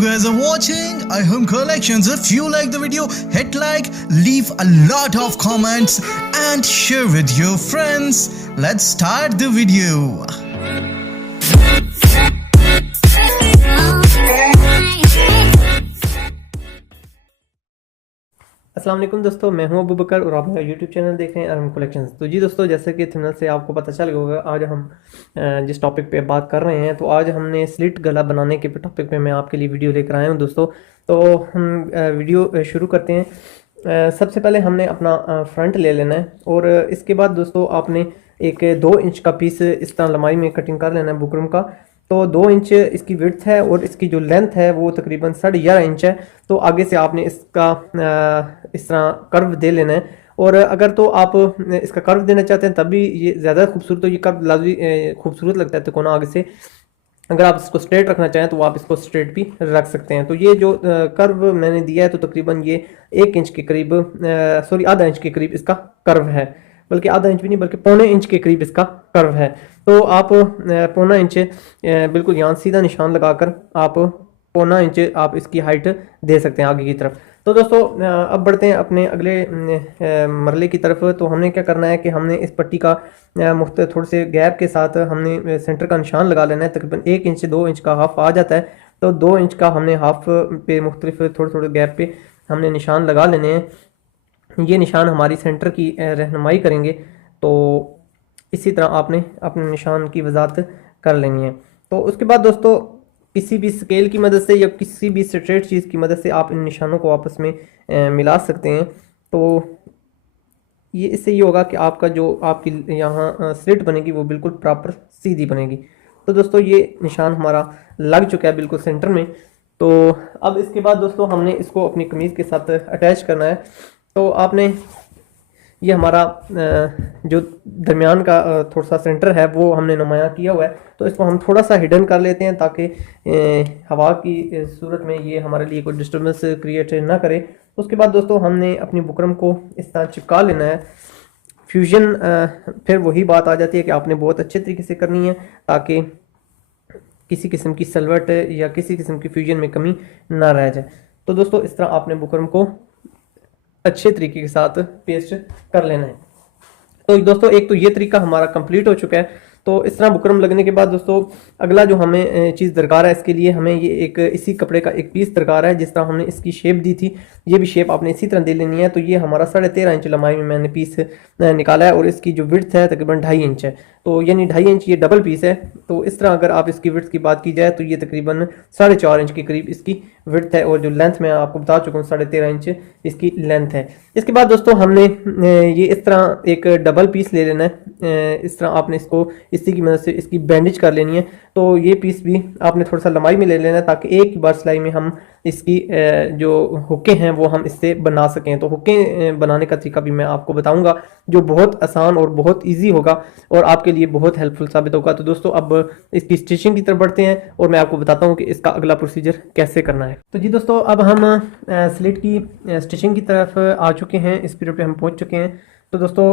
guys are watching iHome Collections. If you like the video, hit like, leave a lot of comments and share with your friends. Let's start the video. अस्सलाम वालेकुम दोस्तों, मैं हूं अबू बकर और आप मेरा YouTube channel देख रहे हैं आइहम कलेक्शंस। तो जी दोस्तों, जैसे कि थंबनेल से आपको पता चल गया होगा, आज हम जिस टॉपिक पे बात कर रहे हैं, तो आज हमने स्लिट गला बनाने के टॉपिक पे मैं आपके लिए वीडियो लेकर आया हूं दोस्तों। तो हम वीडियो शुरू करते हैं। सबसे पहले हमने अपना फ्रंट ले लेना है और इसके बाद दोस्तों आपने एक 2 इंच का पीस इस तरह लंबाई में कटिंग कर लेना है बुकरम का। तो 2 इंच इसकी विड्थ है और इसकी जो लेंथ है वो तकरीबन 11.5 इंच है। तो आगे से आपने इसका इस तरह कर्व दे लेना है। और अगर तो आप इसका कर्व देना चाहते हैं तब भी ये ज़्यादा खूबसूरत, तो ये कर्व लाजमी खूबसूरत लगता है तो कोना आगे से। अगर आप इसको स्ट्रेट रखना चाहें तो आप इसको स्ट्रेट भी रख सकते हैं। तो ये जो कर्व मैंने दिया है तो तकरीबन ये 1 इंच के करीब, आधा इंच के करीब इसका कर्व है, बल्कि आधा इंच भी नहीं बल्कि 1.25 इंच के करीब इसका कर्व है। तो आप 1.25 इंच बिल्कुल यहाँ सीधा निशान लगाकर आप 1.25 इंच आप इसकी हाइट दे सकते हैं आगे की तरफ। तो दोस्तों अब बढ़ते हैं अपने अगले मरले की तरफ। तो हमने क्या करना है कि हमने इस पट्टी का थोड़े से गैप के साथ हमने सेंटर का निशान लगा लेना है। तकरीबन 1 इंच से 2 इंच का हाफ आ जाता है, तो 2 इंच का हमने हाफ पे मुख्तलिफ थोड़े थोड़े गैप पे हमने निशान लगा लेने हैं। ये निशान हमारी सेंटर की रहनुमाई करेंगे। तो इसी तरह आपने अपने निशान की वजाहत कर लेनी है। तो उसके बाद दोस्तों किसी भी स्केल की मदद से या किसी भी स्ट्रेट चीज़ की मदद से आप इन निशानों को आपस में मिला सकते हैं। तो ये इससे ये होगा कि आपका जो आपकी यहाँ स्लिट बनेगी वो बिल्कुल प्रॉपर सीधी बनेगी। तो दोस्तों ये निशान हमारा लग चुका है बिल्कुल सेंटर में। तो अब इसके बाद दोस्तों हमने इसको अपनी कमीज़ के साथ अटैच करना है। तो आपने ये हमारा जो दरमियान का थोड़ा सा सेंटर है वो हमने नुमाया किया हुआ है, तो इसको हम थोड़ा सा हिडन कर लेते हैं ताकि हवा की सूरत में ये हमारे लिए कोई डिस्टर्बेंस क्रिएट ना करे। उसके बाद दोस्तों हमने अपनी बुकरम को इस तरह चिपका लेना है। फ्यूजन फिर वही बात आ जाती है कि आपने बहुत अच्छे तरीके से करनी है ताकि किसी किस्म की सलवट या किसी किस्म की फ्यूजन में कमी ना रह जाए। तो दोस्तों इस तरह आपने बुकरम को अच्छे तरीके के साथ पेस्ट कर लेना है। तो दोस्तों एक तो ये तरीका हमारा कंप्लीट हो चुका है। तो इस तरह बुकरम लगने के बाद दोस्तों अगला जो हमें चीज़ दरकार है, इसके लिए हमें ये एक इसी कपड़े का एक पीस दरकार है। जिस तरह हमने इसकी शेप दी थी ये भी शेप आपने इसी तरह दे लेनी है। तो ये हमारा 13.5 इंच लंबाई में मैंने पीस निकाला है और इसकी जो विड्थ है तकरीबन 2.5 इंच है। तो यानी 2.5 इंच ये डबल पीस है। तो इस तरह अगर आप इसकी विड्थ की बात की जाए तो ये तकरीबन 4.5 इंच के करीब इसकी विड्थ है और जो लेंथ मैं आपको बता चुका हूँ 13.5 इंच इसकी लेंथ है। इसके बाद दोस्तों हमने ये इस तरह एक डबल पीस ले लेना है। इस तरह आपने इसको इसी की मदद से इसकी बैंडेज कर लेनी है। तो ये पीस भी आपने थोड़ा सा लंबाई में ले लेना है ताकि एक बार सिलाई में हम इसकी जो हुक्के हैं वो हम इससे बना सकें। तो हुक्के बनाने का तरीका भी मैं आपको बताऊंगा जो बहुत आसान और बहुत इजी होगा और आपके लिए बहुत हेल्पफुल साबित होगा। तो दोस्तों अब इसकी स्टिचिंग की तरफ बढ़ते हैं और मैं आपको बताता हूँ कि इसका अगला प्रोसीजर कैसे करना है। तो जी दोस्तों अब हम स्लिट की स्टिचिंग की तरफ आ चुके हैं, इस पीरियड पे हम पहुँच चुके हैं। तो दोस्तों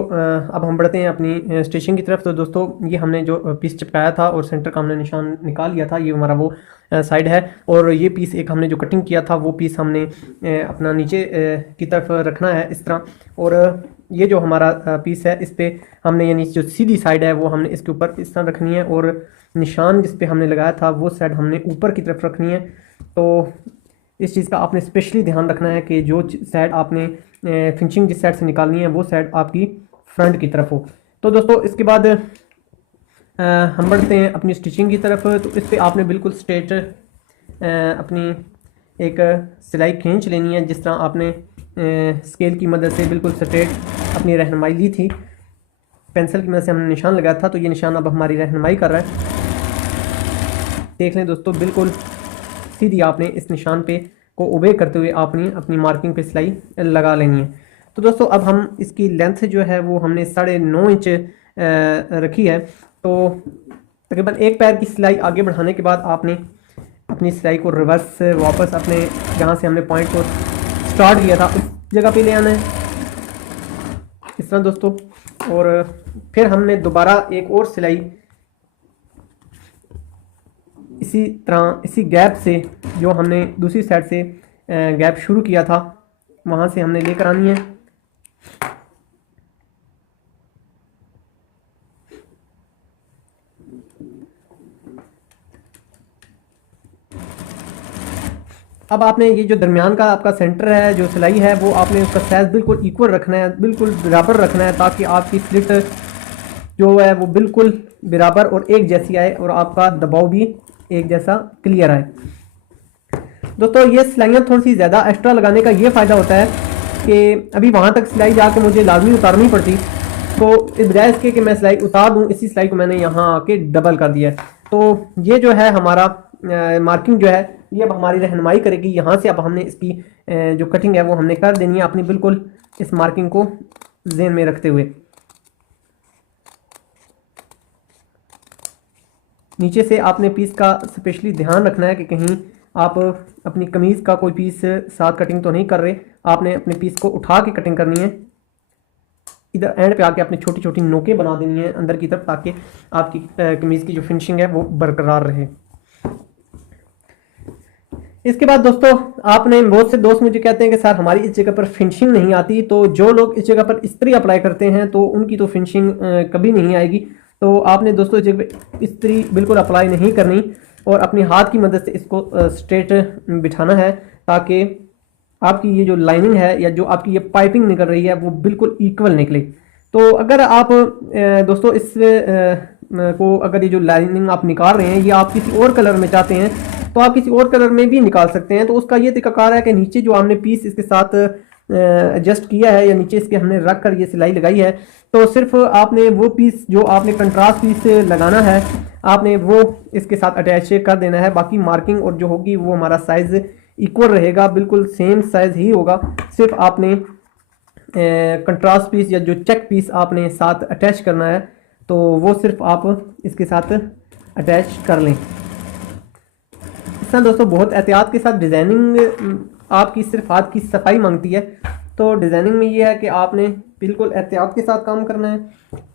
अब हम बढ़ते हैं अपनी स्टिचिंग की तरफ। तो दोस्तों ये हमने जो पीस चिपकाया था और सेंटर का हमने निशान निकाल लिया था, ये हमारा वो साइड है। और ये पीस एक हमने जो कटिंग किया था वो पीस हमने अपना नीचे की तरफ रखना है इस तरह। और ये जो हमारा पीस है इस पर हमने यानी जो सीधी साइड है वो हमने इसके ऊपर इस तरह रखनी है और निशान जिस पे हमने लगाया था वो साइड हमने ऊपर की तरफ रखनी है। तो इस चीज़ का आपने स्पेशली ध्यान रखना है कि जो साइड आपने फिनिशिंग जिस साइड से निकालनी है वो साइड आपकी फ्रंट की तरफ हो। तो दोस्तों इसके बाद हम बढ़ते हैं अपनी स्टिचिंग की तरफ। तो इस पर आपने बिल्कुल स्ट्रेट अपनी एक सिलाई खींच लेनी है जिस तरह आपने स्केल की मदद से बिल्कुल स्ट्रेट अपनी रहनुमाई ली थी। पेंसिल की मदद से हमने निशान लगाया था, तो ये निशान अब हमारी रहनुमाई कर रहा है। देख लें दोस्तों बिल्कुल सीधी आपने इस निशान पे को ओबे करते हुए आपने अपनी मार्किंग पे सिलाई लगा लेनी है। तो दोस्तों अब हम इसकी लेंथ जो है वो हमने 9.5 इंच रखी है। तो तकरीबन एक पैर की सिलाई आगे बढ़ाने के बाद आपने अपनी सिलाई को रिवर्स वापस अपने जहाँ से हमने पॉइंट को स्टार्ट किया था उस जगह पे ले आना है इस तरह दोस्तों। और फिर हमने दोबारा एक और सिलाई इसी तरह इसी गैप से जो हमने दूसरी साइड से गैप शुरू किया था वहाँ से हमने लेकर आनी है। अब आपने ये जो दरमियान का आपका सेंटर है, जो सिलाई है, वो आपने उसका साइज़ बिल्कुल इक्वल रखना है, बिल्कुल बराबर रखना है, ताकि आपकी स्लिट जो है वो बिल्कुल बराबर और एक जैसी आए और आपका दबाव भी एक जैसा क्लियर आए। दोस्तों ये सिलाइयाँ थोड़ी सी ज़्यादा एक्स्ट्रा लगाने का ये फ़ायदा होता है कि अभी वहाँ तक सिलाई जाके मुझे लाजमी उतारनी पड़ती, तो इस बजाय इसके कि मैं सिलाई उतार दूँ, इसी सिलाई को मैंने यहाँ आके डबल कर दिया है। तो ये जो है हमारा मार्किंग जो है ये अब हमारी रहनुमाई करेगी। यहाँ से अब हमने इसकी जो कटिंग है वो हमने कर देनी है अपनी बिल्कुल इस मार्किंग को ज़हन में रखते हुए। नीचे से आपने पीस का स्पेशली ध्यान रखना है कि कहीं आप अपनी कमीज़ का कोई पीस साथ कटिंग तो नहीं कर रहे। आपने अपने पीस को उठा के कटिंग करनी है, इधर एंड पे आके अपनी छोटी छोटी नोकें बना देनी है अंदर की तरफ, ताकि आपकी कमीज़ की जो फिनिशिंग है वो बरकरार रहे। इसके बाद दोस्तों आपने, बहुत से दोस्त मुझे कहते हैं कि सर हमारी इस जगह पर फिनिशिंग नहीं आती, तो जो लोग इस जगह पर इस्त्री अप्लाई करते हैं तो उनकी तो फिनिशिंग कभी नहीं आएगी। तो आपने दोस्तों इस जगह पर इस्त्री बिल्कुल अप्लाई नहीं करनी और अपने हाथ की मदद से इसको स्ट्रेट बिठाना है, ताकि आपकी ये जो लाइनिंग है या जो आपकी ये पाइपिंग निकल रही है वो बिल्कुल इक्वल निकले। तो अगर आप दोस्तों इस को अगर ये जो लाइनिंग आप निकाल रहे हैं ये आप किसी और कलर में चाहते हैं तो आप किसी और कलर में भी निकाल सकते हैं। तो उसका ये तरीकाकार है कि नीचे जो हमने पीस इसके साथ एडजस्ट किया है या नीचे इसके हमने रख कर ये सिलाई लगाई है, तो सिर्फ आपने वो पीस जो आपने कंट्रास्ट पीस लगाना है आपने वो इसके साथ अटैच कर देना है। बाकी मार्किंग और जो होगी वो हमारा साइज़ इक्वल रहेगा, बिल्कुल सेम साइज़ ही होगा। सिर्फ आपने कंट्रास्ट पीस या जो चेक पीस आपने साथ अटैच करना है तो वो सिर्फ आप इसके साथ अटैच कर लें। इस तरह दोस्तों बहुत एहतियात के साथ डिज़ाइनिंग आपकी सिर्फ हाथ की सफाई मांगती है। तो डिज़ाइनिंग में ये है कि आपने बिल्कुल एहतियात के साथ काम करना है,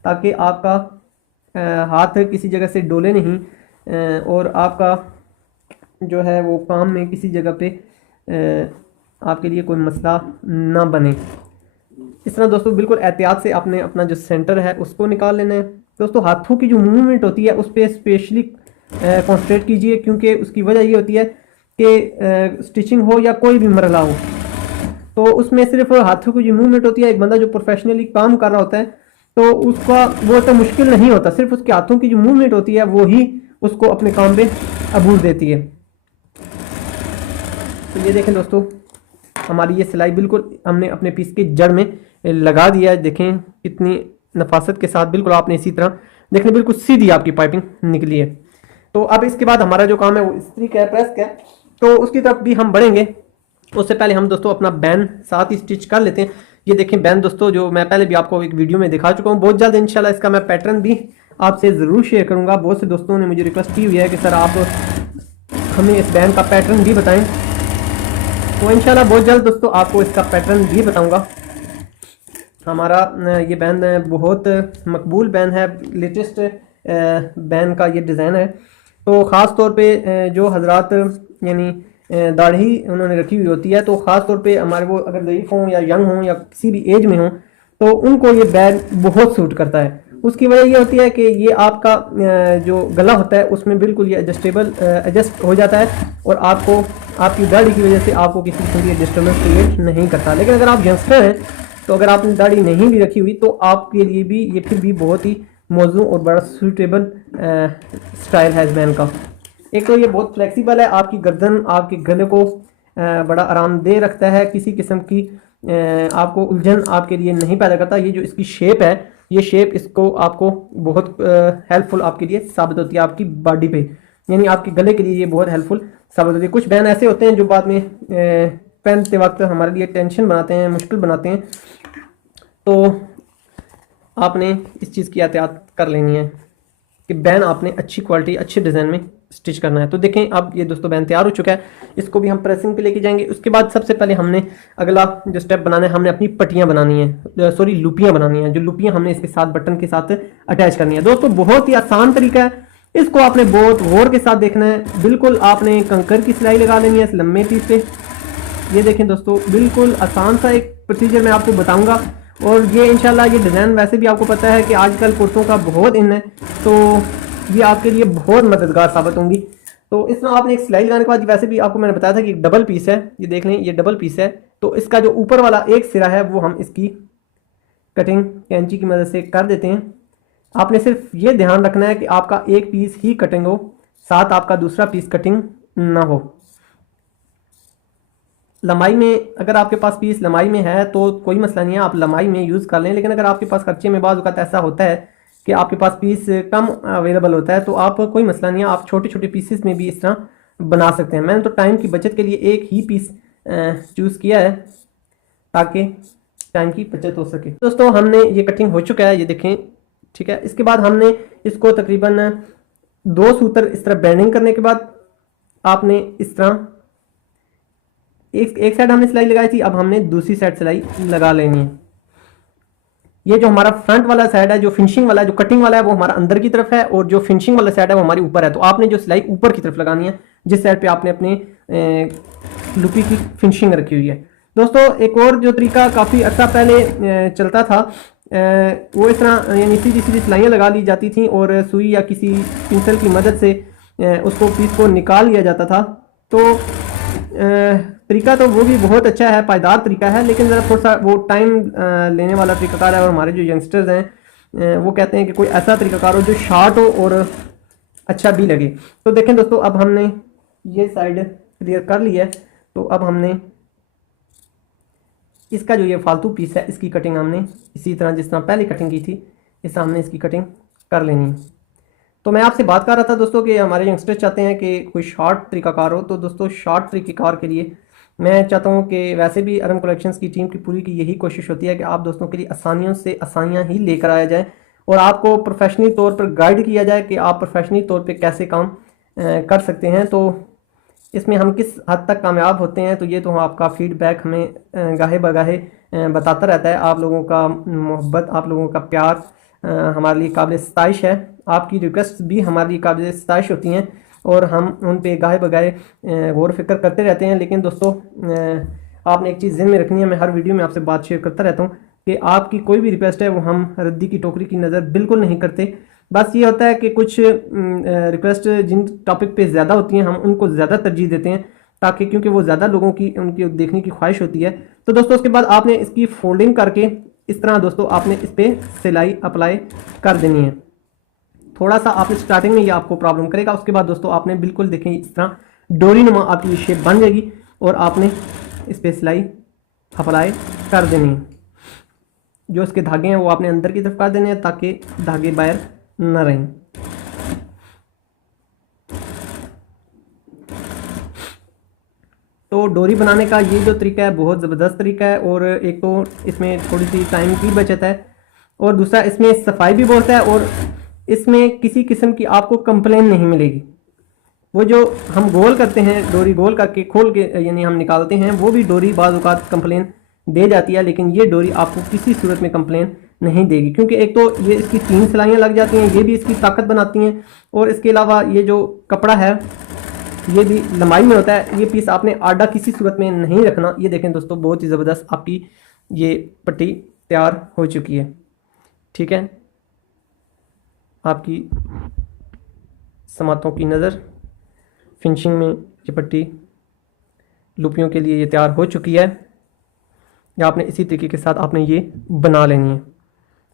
ताकि आपका हाथ किसी जगह से डोले नहीं और आपका जो है वो काम में किसी जगह पे आपके लिए कोई मसला ना बने। इस तरह दोस्तों बिल्कुल एहतियात से आपने अपना जो सेंटर है उसको निकाल लेना है। दोस्तों हाथों की जो मूवमेंट होती है उस पर स्पेशली कॉन्सेंट्रेट कीजिए, क्योंकि उसकी वजह ये होती है कि स्टिचिंग हो या कोई भी मरला हो तो उसमें सिर्फ हाथों की जो मूवमेंट होती है, एक बंदा जो प्रोफेशनली काम कर रहा होता है तो उसका वो तो मुश्किल नहीं होता, सिर्फ उसके हाथों की जो मूवमेंट होती है वो ही उसको अपने काम पे अबूर देती है। तो ये देखें दोस्तों हमारी ये सिलाई बिल्कुल हमने अपने पीस के जड़ में लगा दिया है। देखें कितनी नफासत के साथ बिल्कुल आपने इसी तरह देखें बिल्कुल सीधी आपकी पाइपिंग निकली है। तो अब इसके बाद हमारा जो काम है वो इस्त्री का है, प्रेस का है, तो उसकी तरफ भी हम बढ़ेंगे। उससे पहले हम दोस्तों अपना बैन साथ ही स्टिच कर लेते हैं। ये देखें बैन दोस्तों जो मैं पहले भी आपको एक वीडियो में दिखा चुका हूँ। बहुत जल्द इंशाल्लाह इसका मैं पैटर्न भी आपसे ज़रूर शेयर करूँगा। बहुत से दोस्तों ने मुझे रिक्वेस्ट की हुई है कि सर आप हमें इस बैन का पैटर्न भी बताएं, तो इंशाल्लाह बहुत जल्द दोस्तों आपको इसका पैटर्न भी बताऊँगा। हमारा ये बैन बहुत मकबूल बैन है, लेटेस्ट बैन का ये डिज़ाइन है। तो ख़ास तौर पे जो हजरात यानी दाढ़ी उन्होंने रखी हुई होती है, तो ख़ास तौर पे हमारे वो अगर ज़ईफ़ हों या यंग हों या किसी भी एज में हों तो उनको ये बैन बहुत सूट करता है। उसकी वजह ये होती है कि ये आपका जो गला होता है उसमें बिल्कुल ये एडजस्ट हो जाता है और आपको आपकी दाढ़ी की वजह से आपको किसी किस्म की डिस्टर्बेंस क्रिएट नहीं करता। लेकिन अगर आप यंगस्टर हैं तो अगर आपने दाढ़ी नहीं भी रखी हुई तो आपके लिए भी ये फिर भी बहुत ही मौजू और बड़ा सूटेबल स्टाइल है इस बैन का। एक तो ये बहुत फ्लेक्सिबल है, आपकी गर्दन आपके गले को बड़ा आरामदेह रखता है, किसी किस्म की आपको उलझन आपके लिए नहीं पैदा करता। ये जो इसकी शेप है ये शेप इसको आपको बहुत हेल्पफुल आपके लिए साबित होती है आपकी बॉडी पे, यानी आपके गले के लिए ये बहुत हेल्पफुल साबित होती है। कुछ बैन ऐसे होते हैं जो बाद में पहनते वक्त हमारे लिए टेंशन बनाते हैं, मुश्किल बनाते हैं, तो आपने इस चीज़ की एहतियात कर लेनी है कि बैन आपने अच्छी क्वालिटी अच्छे डिज़ाइन में स्टिच करना है। तो देखें अब ये दोस्तों बैन तैयार हो चुका है, इसको भी हम प्रेसिंग पे लेके जाएंगे। उसके बाद सबसे पहले हमने अगला जो स्टेप बनाना है, हमने अपनी पट्टियाँ बनानी है, सॉरी लुपियाँ बनानी है। जो लुपियाँ हमने इसके साथ बटन के साथ अटैच करनी है। दोस्तों बहुत ही आसान तरीका है, इसको आपने बहुत गौर के साथ देखना है। बिल्कुल आपने कंकर की सिलाई लगा लेनी है इस लंबे पीस पे। ये देखें दोस्तों, बिल्कुल आसान सा एक प्रोसीजर मैं आपको बताऊंगा। और ये इंशाल्लाह ये डिज़ाइन वैसे भी आपको पता है कि आजकल कुर्तों का बहुत इन है, तो ये आपके लिए बहुत मददगार साबित होंगी। तो इस तरह आपने एक सिलाई लगाने के बाद, वैसे भी आपको मैंने बताया था कि एक डबल पीस है, ये देख लें ये डबल पीस है। तो इसका जो ऊपर वाला एक सिरा है वो हम इसकी कटिंग कैंची की मदद से कर देते हैं। आपने सिर्फ ये ध्यान रखना है कि आपका एक पीस ही कटिंग हो, साथ आपका दूसरा पीस कटिंग ना हो। लंबाई में अगर आपके पास पीस लंबाई में है तो कोई मसला नहीं है, आप लंबाई में यूज़ कर लें। लेकिन अगर आपके पास खर्चे में बाज़ औक़ात ऐसा होता है कि आपके पास पीस कम अवेलेबल होता है, तो आप कोई मसला नहीं है, आप छोटे छोटे पीसेस में भी इस तरह बना सकते हैं। मैंने तो टाइम की बचत के लिए एक ही पीस चूज़ किया है ताकि टाइम की बचत हो सके। दोस्तों हमने ये कटिंग हो चुका है, ये देखें, ठीक है। इसके बाद हमने इसको तकरीबन 2 सूत्र इस तरह बेंडिंग करने के बाद आपने इस तरह एक साइड हमने सिलाई लगाई थी, अब हमने दूसरी साइड सिलाई लगा लेनी है। ये जो हमारा फ्रंट वाला साइड है, जो फिनिशिंग वाला है, जो कटिंग वाला है, वो हमारा अंदर की तरफ है, और जो फिनिशिंग वाला साइड है वो हमारी ऊपर है। तो आपने जो सिलाई ऊपर की तरफ लगानी है, जिस साइड पे आपने अपने लुपी की फिनिशिंग रखी हुई है। दोस्तों एक और जो तरीका काफ़ी अर्सा पहले चलता था, वो इस तरह यानी सीधी सीधी सिलाइयाँ लगा ली जाती थी और सुई या किसी पिंसल की मदद से उसको पीस को निकाल लिया जाता था। तो तरीका तो वो भी बहुत अच्छा है, पायदार तरीका है, लेकिन ज़रा थोड़ा सा वो टाइम लेने वाला तरीकाकार है। और हमारे जो यंगस्टर्स हैं वो कहते हैं कि कोई ऐसा तरीकाकार हो जो शार्ट हो और अच्छा भी लगे। तो देखें दोस्तों, अब हमने ये साइड क्लियर कर लिया है। तो अब हमने इसका जो ये फालतू पीस है, इसकी कटिंग हमने इसी तरह जिस तरह पहले कटिंग की थी, इस हमने इसकी कटिंग कर लेनी है। तो मैं आपसे बात कर रहा था दोस्तों कि हमारे यंगस्टर्स चाहते हैं कि कोई शॉर्ट तरीकाकार हो। तो दोस्तों शॉर्ट तरीकाकार के लिए मैं चाहता हूं कि वैसे भी अरम कलेक्शंस की टीम की पूरी की यही कोशिश होती है कि आप दोस्तों के लिए आसानियों से आसानियां ही लेकर आया जाए और आपको प्रोफेशनली तौर पर गाइड किया जाए कि आप प्रोफेशनली तौर पर कैसे काम कर सकते हैं। तो इसमें हम किस हद तक कामयाब होते हैं, तो ये तो आपका फीडबैक हमें गाहे बगाहे बताता रहता है। आप लोगों का मोहब्बत, आप लोगों का प्यार हमारे लिए काबिल सताइश है। आपकी रिक्वेस्ट भी हमारे लिए काबिल सताइश होती हैं और हम उन पे गाहे बगाहे गौर फिक्र करते रहते हैं। लेकिन दोस्तों आपने एक चीज़ ज़हन में रखनी है, मैं हर वीडियो में आपसे बात शेयर करता रहता हूँ कि आपकी कोई भी रिक्वेस्ट है वो हम रद्दी की टोकरी की नज़र बिल्कुल नहीं करते। बस ये होता है कि कुछ रिक्वेस्ट जिन टॉपिक पे ज़्यादा होती हैं हम उनको ज़्यादा तरजीह देते हैं, ताकि क्योंकि वो ज़्यादा लोगों की उनकी देखने की ख्वाहिश होती है। तो दोस्तों उसके बाद आपने इसकी फोल्डिंग करके इस तरह दोस्तों आपने इस पर सिलाई अप्लाई कर देनी है। थोड़ा सा आपने स्टार्टिंग में ये आपको प्रॉब्लम करेगा, उसके बाद दोस्तों आपने बिल्कुल देखें इस तरह डोरी नुमा आपकी शेप बन जाएगी और आपने इस पर सिलाई अप्लाई कर देनी है। जो इसके धागे हैं वो आपने अंदर की तरफ कर देने हैं ताकि धागे बाहर न रहें। तो डोरी बनाने का ये जो तरीका है बहुत ज़बरदस्त तरीका है, और एक तो इसमें थोड़ी सी टाइम की बचत है और दूसरा इसमें सफाई भी बहुत है और इसमें किसी किस्म की आपको कंप्लेन नहीं मिलेगी। वो जो हम गोल करते हैं, डोरी गोल करके खोल के यानी हम निकालते हैं, वो भी डोरी बाज़ औक़ात कंप्लेन दे जाती है, लेकिन ये डोरी आपको किसी सूरत में कंप्लेन नहीं देगी। क्योंकि एक तो ये इसकी 3 सिलाइयाँ लग जाती हैं, ये भी इसकी ताकत बनाती हैं, और इसके अलावा ये जो कपड़ा है ये भी लंबाई में होता है। ये पीस आपने आडा किसी सूरत में नहीं रखना। ये देखें दोस्तों बहुत ही ज़बरदस्त आपकी ये पट्टी तैयार हो चुकी है, ठीक है। आपकी समातों की नज़र फिनिशिंग में ये पट्टी लुपियों के लिए ये तैयार हो चुकी है। या आपने इसी तरीके के साथ आपने ये बना लेनी है।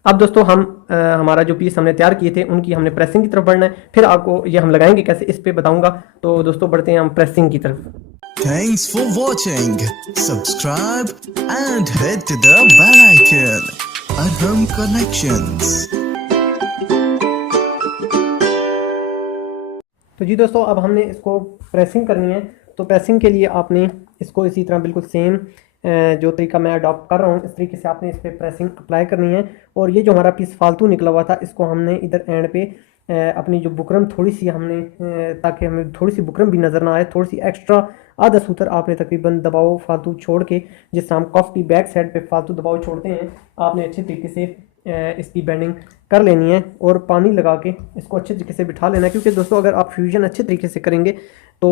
अब दोस्तों हम हमारा जो पीस हमने तैयार किए थे उनकी हमने प्रेसिंग की तरफ बढ़ना है, फिर आपको ये हम लगाएंगे कैसे इस पे बताऊंगा। तो दोस्तों बढ़ते हैं हम प्रेसिंग की तरफ। Thanks for watching. Subscribe and hit the bell icon. Arham Collections. तो जी दोस्तों अब हमने इसको प्रेसिंग करनी है। तो प्रेसिंग के लिए आपने इसको इसी तरह बिल्कुल सेम जो तरीका मैं अडॉप्ट कर रहा हूँ इस तरीके से आपने इस पर प्रेसिंग अप्लाई करनी है। और ये जो हमारा पीस फालतू निकला हुआ था इसको हमने इधर एंड पे अपनी जो बुकरम थोड़ी सी हमने ताकि हमें थोड़ी सी बुकरम भी नज़र ना आए, थोड़ी सी एक्स्ट्रा आधा सूत्र आपने तकरीबन दबाव फालतू छोड़ के, जिस हम कफ की बैक साइड पे फालतू दबाव छोड़ते हैं, आपने अच्छे तरीके से इसकी बेंडिंग कर लेनी है और पानी लगा के इसको अच्छे तरीके से बिठा लेना है, क्योंकि दोस्तों अगर आप फ्यूजन अच्छे तरीके से करेंगे तो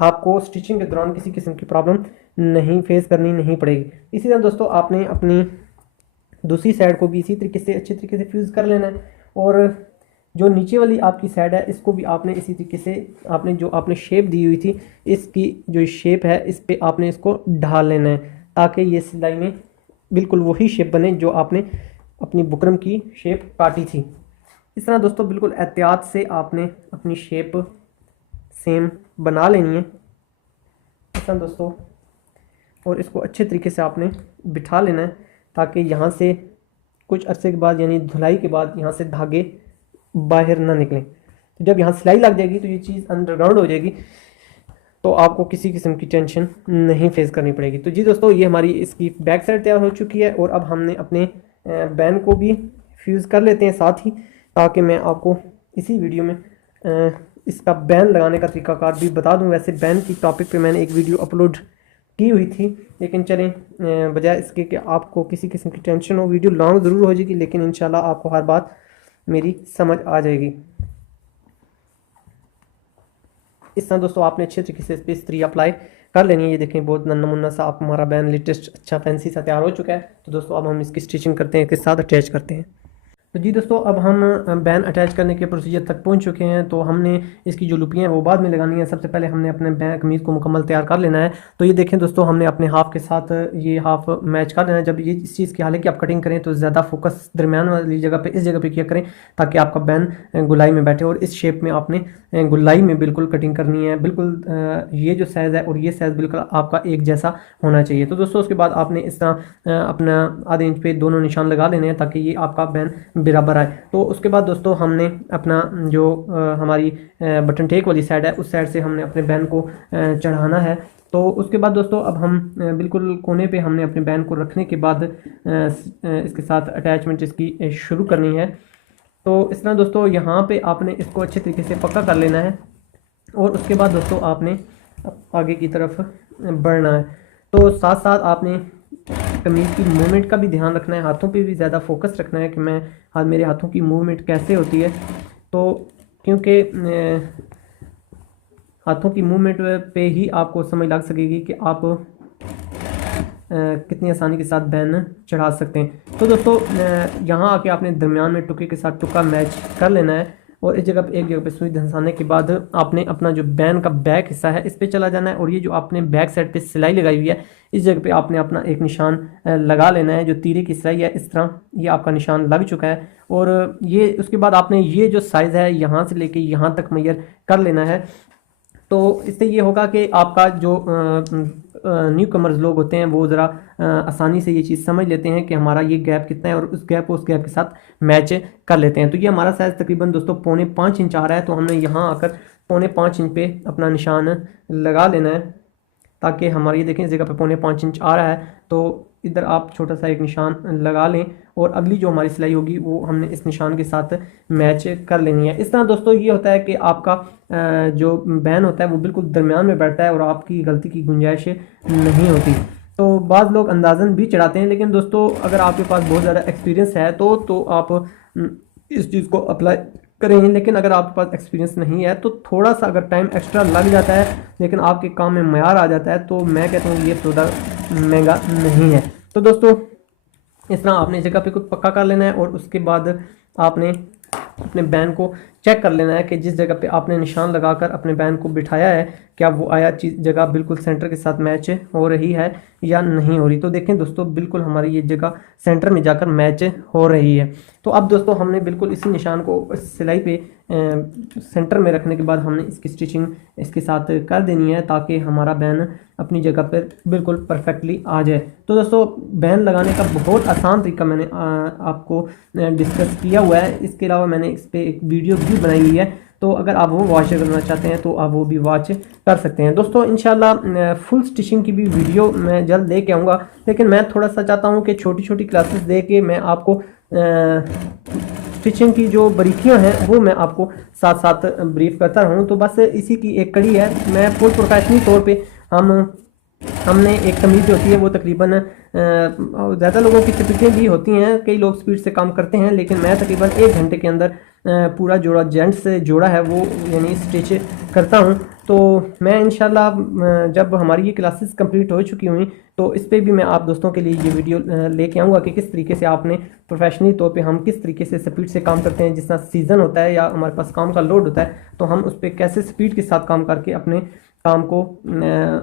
आपको स्टिचिंग के दौरान किसी किस्म की प्रॉब्लम नहीं फेस करनी नहीं पड़ेगी। इसी तरह दोस्तों आपने अपनी दूसरी साइड को भी इसी तरीके से अच्छे तरीके से फ्यूज़ कर लेना है, और जो नीचे वाली आपकी साइड है इसको भी आपने इसी तरीके से आपने जो आपने शेप दी हुई थी इसकी जो शेप है इस पे आपने इसको ढाल लेना है, ताकि ये सिलाई में बिल्कुल वही शेप बने जो आपने अपनी बुकरम की शेप काटी थी। इस तरह दोस्तों बिल्कुल एहतियात से आपने अपनी शेप सेम बना लेनी है इस तरह दोस्तों, और इसको अच्छे तरीके से आपने बिठा लेना है ताकि यहाँ से कुछ अरसे के बाद यानी धुलाई के बाद यहाँ से धागे बाहर ना निकलें। तो जब यहाँ सिलाई लग जाएगी तो ये चीज़ अंडरग्राउंड हो जाएगी, तो आपको किसी किस्म की टेंशन नहीं फेस करनी पड़ेगी। तो जी दोस्तों ये हमारी इसकी बैक साइड तैयार हो चुकी है, और अब हमने अपने बैन को भी फ्यूज़ कर लेते हैं साथ ही, ताकि मैं आपको इसी वीडियो में इसका बैन लगाने का तरीकाकार भी बता दूं। वैसे बैन की टॉपिक पे मैंने एक वीडियो अपलोड की हुई थी, लेकिन चलें बजाय इसके कि आपको किसी किस्म की टेंशन हो, वीडियो लॉन्ग ज़रूर हो जाएगी लेकिन इंशाल्लाह आपको हर बात मेरी समझ आ जाएगी। इस तरह दोस्तों आपने अच्छे तरीके से इस पर इस्त्री अप्लाई कर लेनी है। ये देखें बहुत नमूना सा आप हमारा बैन लेटेस्ट अच्छा फैंसी सा तैयार हो चुका है। तो दोस्तों अब हम इसकी स्टिचिंग करते हैं, इसके साथ अटैच करते हैं। तो जी दोस्तों अब हम बैन अटैच करने के प्रोसीजर तक पहुंच चुके हैं। तो हमने इसकी जो लुपियाँ हैं वो बाद में लगानी है। सबसे पहले हमने अपने बैन कमीज़ को मुकम्मल तैयार कर लेना है। तो ये देखें दोस्तों हमने अपने हाफ के साथ ये हाफ मैच कर लेना है। जब ये इस चीज़ की हाल कि आप कटिंग करें तो ज़्यादा फोकस दरमियान वाली जगह पे इस जगह पे किया करें ताकि आपका बैन गुलाई में बैठे, और इस शेप में आपने गुलाई में बिल्कुल कटिंग करनी है। बिल्कुल ये जो साइज़ है और ये साइज़ बिल्कुल आपका एक जैसा होना चाहिए। तो दोस्तों उसके बाद आपने इस तरह अपना आधे इंच पे दोनों निशान लगा लेने हैं ताकि ये आपका बैन बराबर आए। तो उसके बाद दोस्तों हमने अपना जो हमारी बटन टेक वाली साइड है उस साइड से हमने अपने बैन को चढ़ाना है। तो उसके बाद दोस्तों अब हम बिल्कुल कोने पे हमने अपने बैन को रखने के बाद इसके साथ अटैचमेंट इसकी शुरू करनी है। तो इस तरह दोस्तों यहाँ पे आपने इसको अच्छे तरीके से पक्का कर लेना है, और उसके बाद दोस्तों आपने आगे की तरफ बढ़ना है। तो साथ साथ आपने कमीज़ की मूवमेंट का भी ध्यान रखना है, हाथों पे भी ज़्यादा फोकस रखना है कि मेरे हाथों की मूवमेंट कैसे होती है। तो क्योंकि हाथों की मूवमेंट पे ही आपको समझ लग सकेगी कि आप कितनी आसानी के साथ बैन चढ़ा सकते हैं। तो दोस्तों यहाँ आके आपने दरमियान में टुके के साथ टुका मैच कर लेना है, और इस जगह पे एक जगह पे सुई धंसाने के बाद आपने अपना जो बैन का बैक हिस्सा है इस पे चला जाना है, और ये जो आपने बैक साइड पे सिलाई लगाई हुई है इस जगह पे आपने अपना एक निशान लगा लेना है। जो तीरे की सिलाई है इस तरह ये आपका निशान लग चुका है, और ये उसके बाद आपने ये जो साइज़ है यहाँ से लेके यहाँ तक मेजर कर लेना है। तो इससे ये होगा कि आपका जो न्यू कमर्स लोग होते हैं वो ज़रा आसानी से ये चीज़ समझ लेते हैं कि हमारा ये गैप कितना है, और उस गैप को उस गैप के साथ मैच कर लेते हैं। तो ये हमारा साइज़ तकरीबन दोस्तों 4.5 इंच आ रहा है। तो हमने यहाँ आकर 4.5 इंच पे अपना निशान लगा लेना है, ताकि हमारी ये देखें इस जगह पे 4.5 इंच आ रहा है। तो इधर आप छोटा सा एक निशान लगा लें, और अगली जो हमारी सिलाई होगी वो हमने इस निशान के साथ मैच कर लेनी है। इस तरह दोस्तों ये होता है कि आपका जो बैन होता है वो बिल्कुल दरमियान में बैठता है और आपकी गलती की गुंजाइश नहीं होती। तो बाज़ लोग अंदाज़न भी चढ़ाते हैं, लेकिन दोस्तों अगर आपके पास बहुत ज़्यादा एक्सपीरियंस है तो आप इस चीज़ को अप्लाई करेंगे। लेकिन अगर आपके पास एक्सपीरियंस नहीं है तो थोड़ा सा अगर टाइम एक्स्ट्रा लग जाता है लेकिन आपके काम में मयार आ जाता है, तो मैं कहता हूँ ये प्रोडक्ट महंगा नहीं है। तो दोस्तों इस तरह आपने जगह पे कुछ पक्का कर लेना है, और उसके बाद आपने अपने बैन को चेक कर लेना है कि जिस जगह पे आपने निशान लगाकर अपने बैन को बिठाया है क्या वो आया चीज़ जगह बिल्कुल सेंटर के साथ मैच हो रही है या नहीं हो रही। तो देखें दोस्तों बिल्कुल हमारी ये जगह सेंटर में जाकर मैच हो रही है। तो अब दोस्तों हमने बिल्कुल इसी निशान को सिलाई पे सेंटर में रखने के बाद हमने इसकी स्टिचिंग इसके साथ कर देनी है, ताकि हमारा बैन अपनी जगह पर बिल्कुल परफेक्टली आ जाए। तो दोस्तों बैन लगाने का बहुत आसान तरीका मैंने आपको डिस्कस किया हुआ है। इसके अलावा मैंने इस पर एक वीडियो भी बनाई हुई है, तो अगर आप वो वॉच करना चाहते हैं तो आप वो भी वॉच कर सकते हैं। दोस्तों इंशाल्लाह फुल स्टिचिंग की भी वीडियो मैं जल्द लेके आऊँगा, लेकिन मैं थोड़ा सा चाहता हूँ कि छोटी छोटी क्लासेस दे के मैं आपको स्टिचिंग की जो बारीकियां हैं वो मैं आपको साथ साथ ब्रीफ करता रहूँ। तो बस इसी की एक कड़ी है। मैं फुल प्रोफेशनली तौर पे हमने एक कमीज़ जो होती है वो तकरीबन ज़्यादा लोगों की स्पीडें भी होती हैं, कई लोग स्पीड से काम करते हैं, लेकिन मैं तकरीबन 1 घंटे के अंदर पूरा जोड़ा जेंट्स जोड़ा है वो यानी स्टिच करता हूँ। तो मैं इंशाल्लाह जब हमारी ये क्लासेस कंप्लीट हो चुकी हुई तो इस पर भी मैं आप दोस्तों के लिए ये वीडियो लेके आऊँगा कि किस तरीके से आपने प्रोफेशनली तौर पे हम किस तरीके से स्पीड से काम करते हैं। जिस तरह सीज़न होता है या हमारे पास काम का लोड होता है तो हम उस पर कैसे स्पीड के साथ काम करके अपने काम को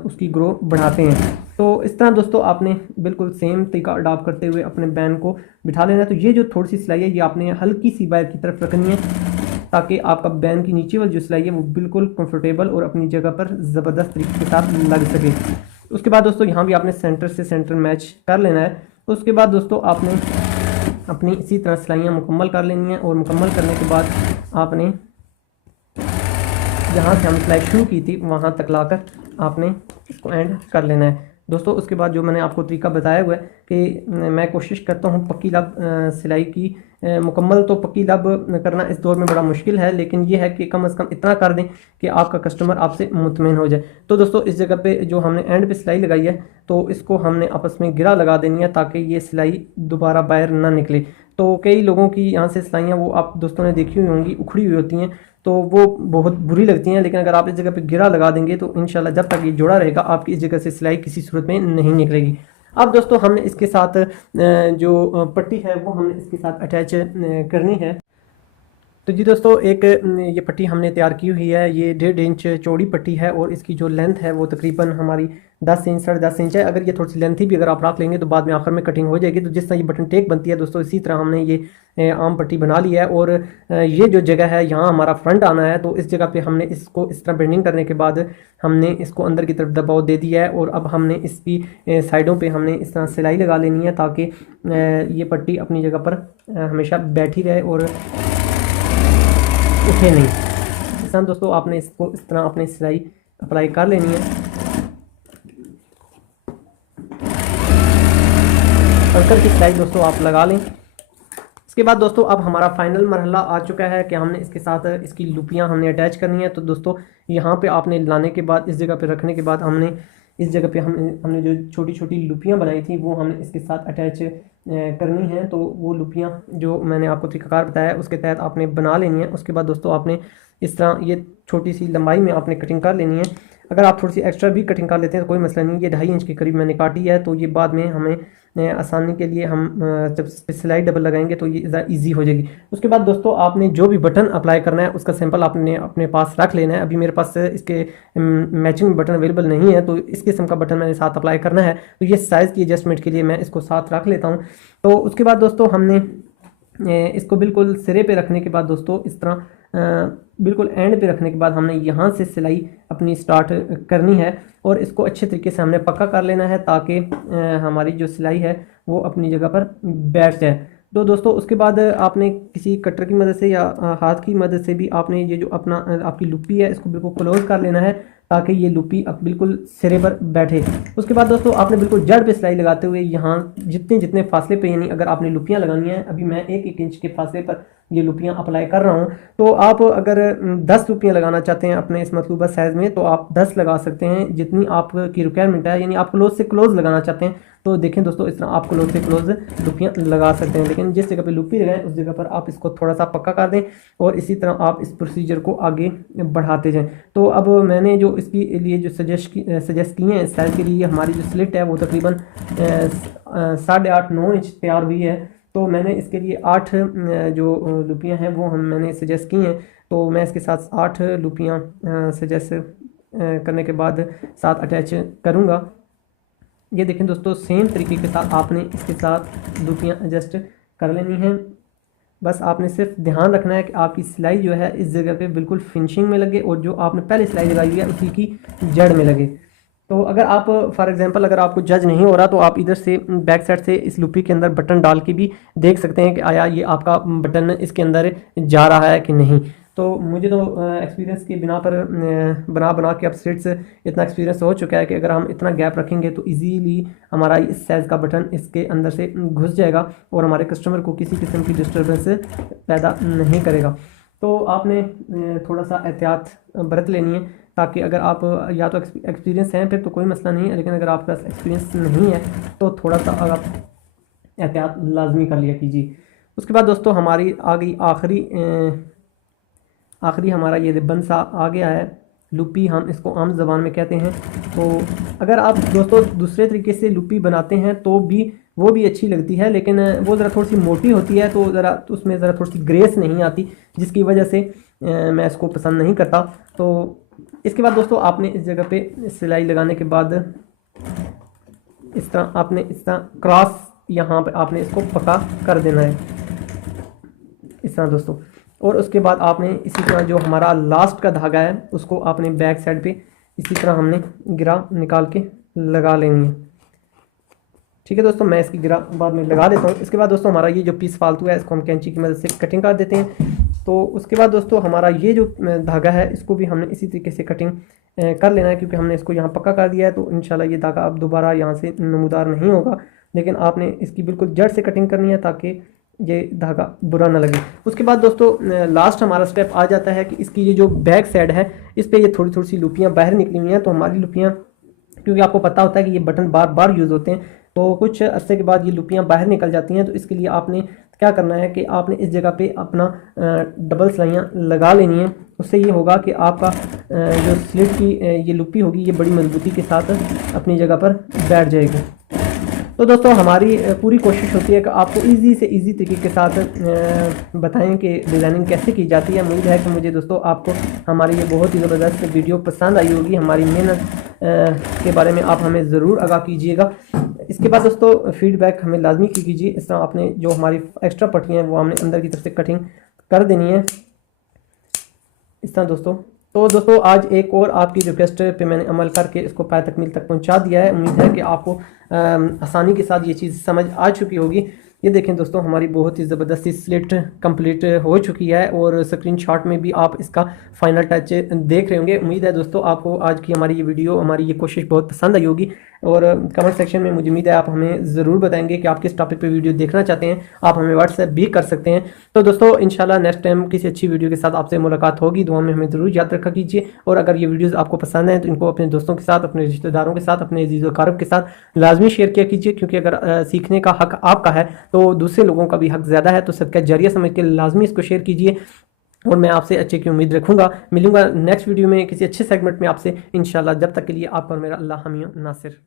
उसकी ग्रो बढ़ाते हैं। तो इस तरह दोस्तों आपने बिल्कुल सेम तरीका अडॉप्ट करते हुए अपने बैन को बिठा लेना है। तो ये जो थोड़ी सी सिलाई है ये आपने हल्की सी बाहर की तरफ रखनी है ताकि आपका बैन की नीचे वाली जो सिलाई है वो बिल्कुल कंफर्टेबल और अपनी जगह पर ज़बरदस्त तरीके के साथ लग सके। उसके बाद दोस्तों यहाँ भी आपने सेंटर से सेंटर मैच कर लेना है। उसके बाद दोस्तों आपने अपनी इसी तरह सिलाइयाँ मुकम्मल कर लेनी है और मुकम्मल करने के बाद आपने जहाँ से हम सिलाई शुरू की थी वहाँ तक लाकर आपने इसको एंड कर लेना है दोस्तों। उसके बाद जो मैंने आपको तरीका बताया हुआ है कि मैं कोशिश करता हूँ पक्की लब सिलाई की मुकम्मल। तो पक्की लब करना इस दौर में बड़ा मुश्किल है, लेकिन ये है कि कम से कम इतना कर दें कि आपका कस्टमर आपसे मुतमईन हो जाए। तो दोस्तों इस जगह पे जो हमने एंड पे सिलाई लगाई है तो इसको हमने आपस में गिरा लगा देनी है ताकि ये सिलाई दोबारा बाहर ना निकले। तो कई लोगों की यहाँ से सिलाइयाँ वो आप दोस्तों ने देखी हुई होंगी, उखड़ी हुई होती हैं, तो वो बहुत बुरी लगती हैं। लेकिन अगर आप इस जगह पे गिरा लगा देंगे तो इंशाल्लाह जब तक ये जोड़ा रहेगा आपकी इस जगह से सिलाई किसी सूरत में नहीं निकलेगी। अब दोस्तों हमने इसके साथ जो पट्टी है वो हमने इसके साथ अटैच करनी है। तो जी दोस्तों एक ये पट्टी हमने तैयार की हुई है, ये 1.5 इंच चौड़ी पट्टी है और इसकी जो लेंथ है वो तकरीबन हमारी 10 इंच 10.5 इंच है। अगर ये थोड़ी सी लेंथी भी अगर आप रख लेंगे तो बाद में आखिर में कटिंग हो जाएगी। तो जिस तरह ये बटन टेक बनती है दोस्तों इसी तरह हमने ये आम पट्टी बना ली है। और ये जो जगह है यहाँ हमारा फ्रंट आना है तो इस जगह पे हमने इसको इस तरह बेंडिंग करने के बाद हमने इसको अंदर की तरफ दबाव दे दिया है और अब हमने इसकी साइडों पे हमने इस तरह सिलाई लगा लेनी है ताकि ये पट्टी अपनी जगह पर हमेशा बैठी रहे और उठे नहीं। इस तरह दोस्तों आपने इसको इस तरह अपनी सिलाई अप्लाई कर लेनी है। अंकर की सिलाई दोस्तों आप लगा लें। इसके बाद दोस्तों अब हमारा फाइनल मरहला आ चुका है कि हमने इसके साथ इसकी लुपियाँ हमने अटैच करनी है। तो दोस्तों यहाँ पे आपने लाने के बाद इस जगह पे रखने के बाद हमने इस जगह पे हमने जो छोटी छोटी लुपियाँ बनाई थी वो हमने इसके साथ अटैच करनी है। तो वो लुपियाँ जो मैंने आपको तरीकाकार बताया उसके तहत आपने बना लेनी है। उसके बाद दोस्तों आपने इस तरह ये छोटी सी लंबाई में आपने कटिंग कर लेनी है। अगर आप थोड़ी सी एक्स्ट्रा भी कटिंग कर लेते हैं तो कोई मसला नहीं। ये 2.5 इंच के करीब मैंने काटी है तो ये बाद में हमें आसानी के लिए हम जब सिलाई डबल लगाएंगे तो ये ज़्यादा ईजी हो जाएगी। उसके बाद दोस्तों आपने जो भी बटन अप्लाई करना है उसका सैंपल आपने अपने पास रख लेना है। अभी मेरे पास इसके मैचिंग बटन अवेलेबल नहीं है तो इस किस्म का बटन मैंने साथ अप्लाई करना है। तो ये साइज़ की एडजस्टमेंट के लिए मैं इसको साथ रख लेता हूँ। तो उसके बाद दोस्तों हमने इसको बिल्कुल सिरे पे रखने के बाद दोस्तों इस तरह बिल्कुल एंड पे रखने के बाद हमने यहाँ से सिलाई अपनी स्टार्ट करनी है और इसको अच्छे तरीके से हमने पक्का कर लेना है ताकि हमारी जो सिलाई है वो अपनी जगह पर बैठ जाए। तो दोस्तों उसके बाद आपने किसी कटर की मदद से या हाथ की मदद से भी आपने ये जो अपना आपकी लुपी है इसको बिल्कुल क्लोज कर लेना है ताकि ये लुपी अब बिल्कुल सिरे पर बैठे। उसके बाद दोस्तों आपने बिल्कुल जड़ पे सिलाई लगाते हुए यहाँ जितने जितने फासले पे यानी अगर आपने लुपियाँ लगानी है, अभी मैं 1-1 इंच के फासले पर ये लुपियाँ अप्लाई कर रहा हूँ। तो आप अगर 10 लुपियाँ लगाना चाहते हैं अपने इस मतलूबा साइज़ में तो आप 10 लगा सकते हैं जितनी आपकी रिक्वायरमेंट है। यानी आप क्लोज से क्लोज लगाना चाहते हैं तो देखें दोस्तों इस तरह आप क्लोज से क्लोज लुपियाँ लगा सकते हैं। लेकिन जिस जगह पे लुपी लगाएं उस जगह पर आप इसको थोड़ा सा पक्का कर दें और इसी तरह आप इस प्रोसीजर को आगे बढ़ाते जाएं। तो अब मैंने जो इसके लिए जो सजेस्ट किए हैं इस साइज़ के लिए हमारी जो स्लिट है वो तकरीबन 8.5-9 इंच तैयार हुई है। तो मैंने इसके लिए 8 जो लुपियाँ हैं वो मैंने सजेस्ट की हैं। तो मैं इसके साथ 8 लुपियाँ सजेस्ट करने के बाद 7 अटैच करूँगा। ये देखें दोस्तों सेम तरीके के साथ आपने इसके साथ लुपियाँ एडजस्ट कर लेनी हैं। बस आपने सिर्फ ध्यान रखना है कि आपकी सिलाई जो है इस जगह पे बिल्कुल फिनिशिंग में लगे और जो आपने पहले सिलाई लगाई हुई है उसी की जड़ में लगे। तो अगर आप फॉर एग्जांपल अगर आपको जज नहीं हो रहा तो आप इधर से बैक साइड से इस लुपी के अंदर बटन डाल के भी देख सकते हैं कि आया ये आपका बटन इसके अंदर जा रहा है कि नहीं। तो मुझे तो एक्सपीरियंस के बिना पर बना के अब स्लिट्स इतना एक्सपीरियंस हो चुका है कि अगर हम इतना गैप रखेंगे तो इजीली हमारा इस साइज़ का बटन इसके अंदर से घुस जाएगा और हमारे कस्टमर को किसी किस्म की डिस्टर्बेंस पैदा नहीं करेगा। तो आपने थोड़ा सा एहतियात बरत लेनी है ताकि अगर आप या तो एक्सपीरियंस हैं फिर तो कोई मसला नहीं है, लेकिन अगर आपके पास एक्सपीरियंस नहीं है तो थोड़ा सा आप एहतियात लाजमी कर लिया कीजिए। उसके बाद दोस्तों हमारी आ गई आखिरी हमारा ये रिबन सा आ गया है, लुपी हम इसको आम ज़बान में कहते हैं। तो अगर आप दोस्तों दूसरे तरीके से लुपी बनाते हैं तो भी वो भी अच्छी लगती है, लेकिन वो ज़रा थोड़ी सी मोटी होती है, तो ज़रा उसमें ज़रा थोड़ी सी ग्रेस नहीं आती, जिसकी वजह से मैं इसको पसंद नहीं करता। तो इसके बाद दोस्तों आपने इस जगह पे सिलाई लगाने के बाद इस तरह आपने इस तरह क्रॉस यहाँ पे आपने इसको पक्का कर देना है इस तरह दोस्तों। और उसके बाद आपने इसी तरह जो हमारा लास्ट का धागा है उसको आपने बैक साइड पे इसी तरह हमने गिरा निकाल के लगा लेनी है। ठीक है दोस्तों, मैं इसकी गिरा बाद में लगा देता हूँ। इसके बाद दोस्तों हमारा ये जो पीस फालतू है इसको हम कैंची की मदद से कटिंग कर देते हैं। तो उसके बाद दोस्तों हमारा ये जो धागा है इसको भी हमने इसी तरीके से कटिंग कर लेना है, क्योंकि हमने इसको यहाँ पक्का कर दिया है। तो इंशाल्लाह ये धागा अब दोबारा यहाँ से नमूदार नहीं होगा, लेकिन आपने इसकी बिल्कुल जड़ से कटिंग करनी है ताकि ये धागा बुरा ना लगे। उसके बाद दोस्तों लास्ट हमारा स्टेप आ जाता है कि इसकी ये जो बैक साइड है इस पर ये थोड़ी थोड़ी सी लुपियाँ बाहर निकली हुई हैं। तो हमारी लुपियाँ, क्योंकि आपको पता होता है कि ये बटन बार बार यूज़ होते हैं, तो कुछ अरसे के बाद ये लुपियाँ बाहर निकल जाती हैं। तो इसके लिए आपने क्या करना है कि आपने इस जगह पे अपना डबल सिलाइयाँ लगा लेनी है। उससे ये होगा कि आपका जो स्लिट की ये लुपी होगी ये बड़ी मजबूती के साथ अपनी जगह पर बैठ जाएगी। तो दोस्तों हमारी पूरी कोशिश होती है कि आपको इजी से इजी तरीके के साथ बताएं कि डिज़ाइनिंग कैसे की जाती है। उम्मीद है कि मुझे दोस्तों आपको हमारी ये बहुत ही ज़बरदस्त वीडियो पसंद आई होगी। हमारी मेहनत के बारे में आप हमें ज़रूर आगाह कीजिएगा। इसके बाद दोस्तों फीडबैक हमें लाजमी कीजिए। इस तरह आपने जो हमारी एक्स्ट्रा पट्टियाँ हैं वो हमने अंदर की तरफ से कटिंग कर देनी है इस तरह दोस्तों। तो दोस्तों आज एक और आपकी रिक्वेस्ट पे मैंने अमल करके इसको पैर तकमील तक पहुंचा दिया है। उम्मीद है कि आपको आसानी के साथ ये चीज़ समझ आ चुकी होगी। ये देखें दोस्तों हमारी बहुत ही ज़बरदस्ती स्लिट कंप्लीट हो चुकी है और स्क्रीनशॉट में भी आप इसका फाइनल टच देख रहे होंगे। उम्मीद है दोस्तों आपको आज की हमारी ये वीडियो, हमारी ये कोशिश बहुत पसंद आई होगी। और कमेंट सेक्शन में मुझे उम्मीद है आप हमें ज़रूर बताएंगे कि आप किस टॉपिक पे वीडियो देखना चाहते हैं। आप हमें व्हाट्सएप भी कर सकते हैं। तो दोस्तों इंशाल्लाह नेक्स्ट टाइम किसी अच्छी वीडियो के साथ आपसे मुलाकात होगी। दुआ में हमें ज़रूर याद रखा कीजिए। और अगर ये वीडियोज़ आपको पसंद हैं तो इनको अपने दोस्तों के साथ, अपने रिश्तेदारों के साथ, अपने अजीज़ व क़रीब के साथ लाजमी शेयर किया कीजिए, क्योंकि अगर सीखने का हक आपका है तो दूसरे लोगों का भी हक ज़्यादा है। तो सदका जारिया समझ के लाजमी इसको शेयर कीजिए और मैं आपसे अच्छे की उम्मीद रखूँगा। मिलूँगा नेक्स्ट वीडियो में किसी अच्छे सेगमेंट में आपसे इंशाल्लाह। जब तक के लिए आपका और मेरा अल्लाह हामी नासिर।